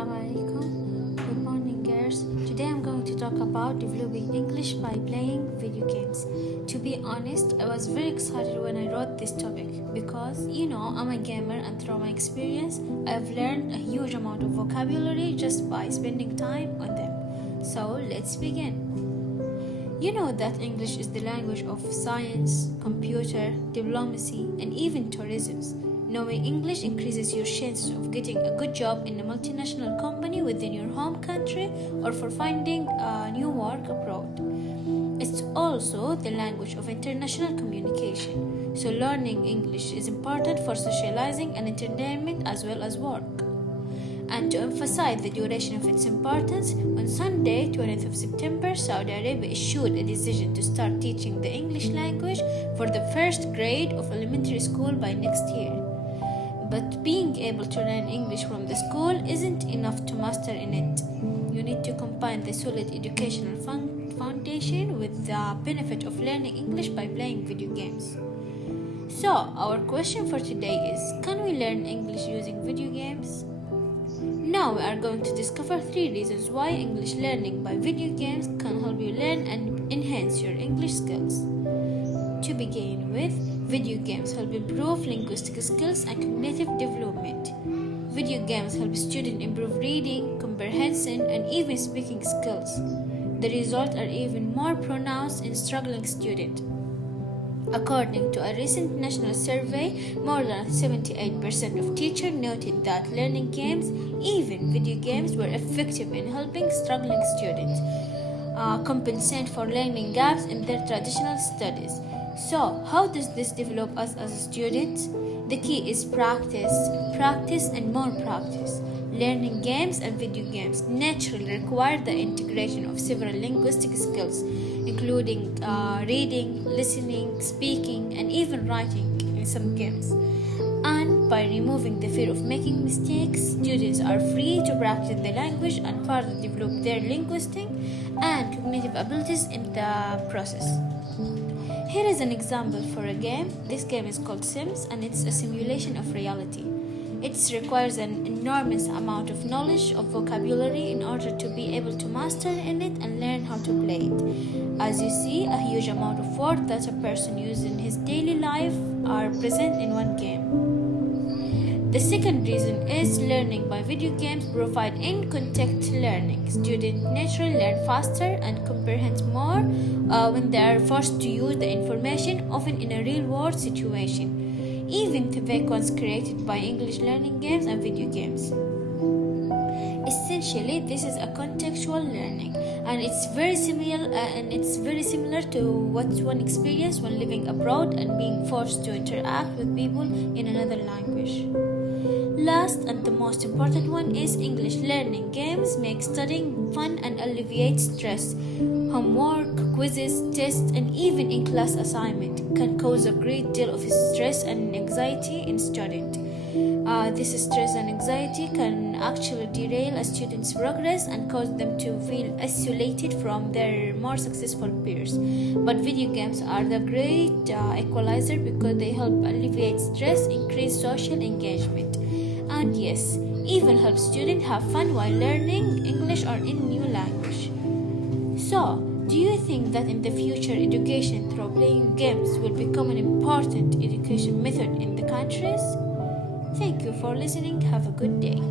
Assalamu alaikum. Good morning, girls. Today I'm going to talk about developing English by playing video games. To be honest, I was very excited when I wrote this topic because, I'm a gamer and through my experience, I've learned a huge amount of vocabulary just by spending time on them. So let's begin. You know that English is the language of science, computer, diplomacy, and even tourism. Knowing English increases your chances of getting a good job in a multinational company within your home country or for finding new work abroad. It's also the language of international communication, so learning English is important for socializing and entertainment as well as work. And to emphasize the duration of its importance, on Sunday, 20th of September, Saudi Arabia issued a decision to start teaching the English language for the first grade of elementary school by next year. But being able to learn English from the school isn't enough to master in it. You need to combine the solid educational foundation with the benefit of learning English by playing video games. So, our question for today is, can we learn English using video games? Now we are going to discover 3 reasons why English learning by video games can help you learn and enhance your English skills. To begin with, video games help improve linguistic skills and cognitive development. Video games help students improve reading, comprehension, and even speaking skills. The results are even more pronounced in struggling students. According to a recent national survey, more than 78% of teachers noted that learning games, even video games, were effective in helping struggling students compensate for learning gaps in their traditional studies. So, how does this develop us as students? The key is practice, and more practice. Learning games and video games naturally require the integration of several linguistic skills, including reading, listening, speaking, and even writing in some games. And by removing the fear of making mistakes, students are free to practice the language and further develop their linguistic and cognitive abilities in the process. Here is an example for a game. This game is called Sims and it's a simulation of reality. It requires an enormous amount of knowledge of vocabulary in order to be able to master in it and learn how to play it. As you see, a huge amount of words that a person uses in his daily life are present in one game. The second reason is learning by video games provide in-context learning. Students naturally learn faster and comprehend more when they are forced to use the information, often in a real-world situation, even the fake ones created by English learning games and video games. Essentially, this is a contextual learning, and it's very similar to what one experiences when living abroad and being forced to interact with people in another language. Last and the most important one is English learning games make studying fun and alleviate stress. Homework, quizzes, tests, and even in-class assignment can cause a great deal of stress and anxiety in students. This stress and anxiety can actually derail a student's progress and cause them to feel isolated from their more successful peers. But video games are the great equalizer because they help alleviate stress, increase social engagement, and yes, even help students have fun while learning English or in new language. So, do you think that in the future education through playing games will become an important education method in the countries? Thank you for listening. Have a good day.